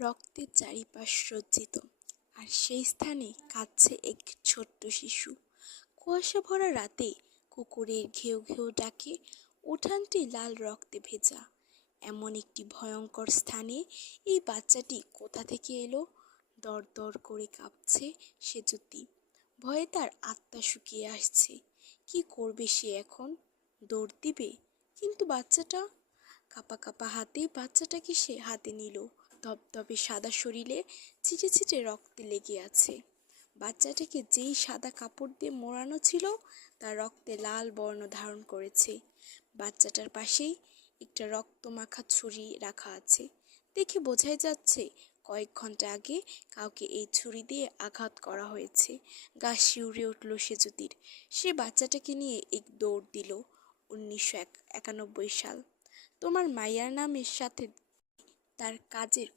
রক্তের চারিপাশ সজ্জিত, আর সেই স্থানে কাঁদছে এক ছোট্ট শিশু। কুয়াশা ভরা রাতে কুকুরের ঘেউ ঘেউ ডাকে উঠানটি লাল রক্তে ভেজা। এমন একটি ভয়ঙ্কর স্থানে এই বাচ্চাটি কোথা থেকে এলো? দর দর করে কাঁপছে সে জ্যোতি। ভয়ে তার আত্মা শুকিয়ে আসছে। কি করবে সে এখন? দৌড় দিবে? কিন্তু বাচ্চাটা, কাঁপা কাঁপা হাতে বাচ্চাটাকে সে হাতে নিল। ধবধবে সাদা শরীরে ছিটে ছিটে রক্তে লেগে আছে। বাচ্চাটাকে যেই সাদা কাপড় দিয়ে মোড়ানো ছিল তা রক্তে লাল বর্ণ ধারণ করেছে। বাচ্চাটার পাশেই একটা রক্তমাখা ছুরি রাখা আছে। দেখে বোঝাই যাচ্ছে কয়েক ঘন্টা আগে কাউকে এই ছুরি দিয়ে আঘাত করা হয়েছে। গা শিউরে উঠল সেজুতির। সে বাচ্চাটাকে নিয়ে এক দৌড় দিল। 1991 সাল। তোমার মাইয়ার নামের সাথে তার কাজের